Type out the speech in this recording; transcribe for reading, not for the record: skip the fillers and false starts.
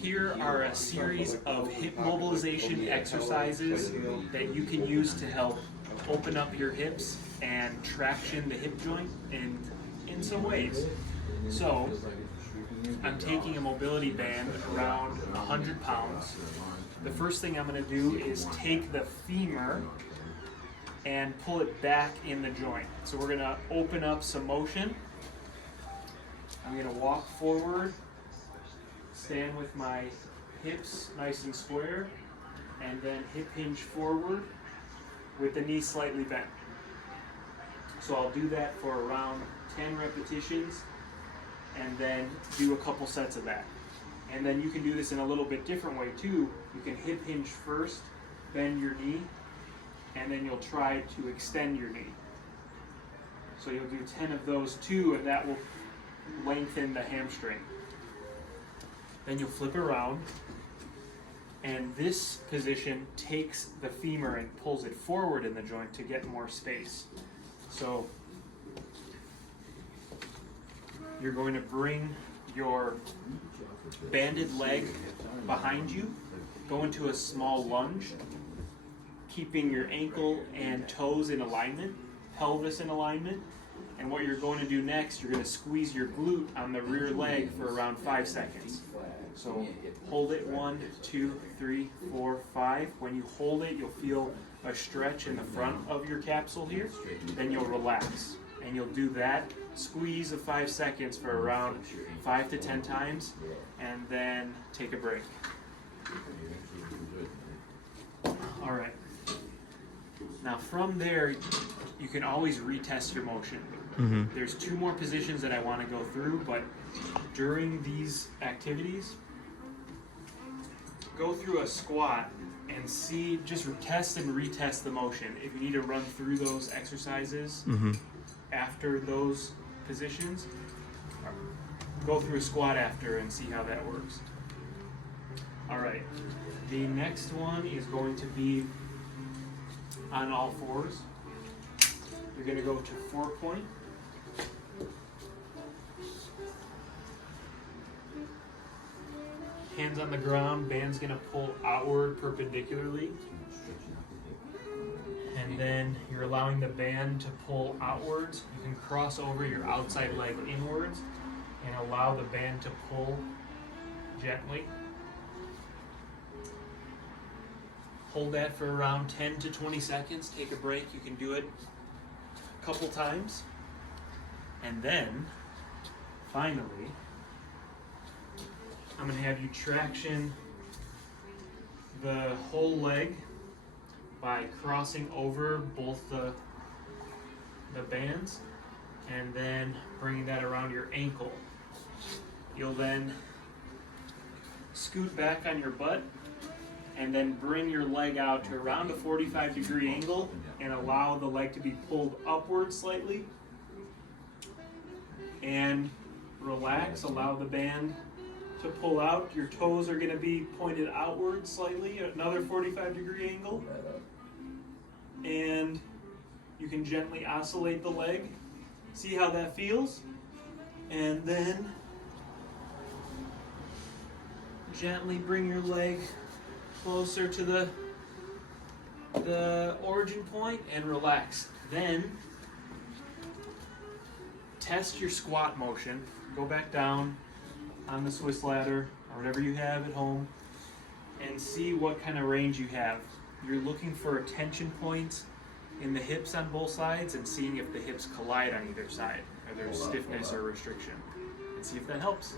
Here are a series of hip mobilization exercises that you can use to help open up your hips and traction the hip joint in some ways. So, I'm taking a mobility band around 100 pounds. The first thing I'm going to do is take the femur and pull it back in the joint. So we're going to open up some motion. I'm going to walk forward, stand with my hips nice and square, and then hip hinge forward with the knee slightly bent. So I'll do that for around 10 repetitions and then do a couple sets of that. And then you can do this in a little bit different way too. You can hip hinge first, bend your knee, and then you'll try to extend your knee. So you'll do 10 of those too, and that will lengthen the hamstring. Then you'll flip around, and this position takes the femur and pulls it forward in the joint to get more space. So you're going to bring your banded leg behind you, go into a small lunge, keeping your ankle and toes in alignment, pelvis in alignment. And what you're going to do next, you're going to squeeze your glute on the rear leg for around 5 seconds. So hold it 1, 2, 3, 4, 5. When you hold it, you'll feel a stretch in the front of your capsule here. Then you'll relax. And you'll do that squeeze of 5 seconds for around 5 to 10 times, and then take a break. All right. Now from there, you can always retest your motion. There's 2 more positions that I want to go through, but during these activities, go through a squat and see, just test and retest the motion. If you need to run through those exercises after those positions, go through a squat after and see how that works. All right, the next one is going to be on all fours. You're going to go to 4-point. Hands on the ground, band's going to pull outward perpendicularly. And then you're allowing the band to pull outwards. You can cross over your outside leg inwards and allow the band to pull gently. Hold that for around 10 to 20 seconds. Take a break. You can do it a couple times. And then, finally, I'm going to have you traction the whole leg by crossing over both the bands and then bringing that around your ankle. You'll then scoot back on your butt and then bring your leg out to around a 45-degree angle and allow the leg to be pulled upward slightly. And relax, allow the band to pull out. Your toes are going to be pointed outward slightly at another 45-degree angle. And you can gently oscillate the leg. See how that feels? And then gently bring your leg closer to the origin point and relax. Then test your squat motion. Go back down on the Swiss ladder or whatever you have at home and see what kind of range you have. You're looking for tension points in the hips on both sides and seeing if the hips collide on either side, or there's stiffness or restriction, and see if that helps.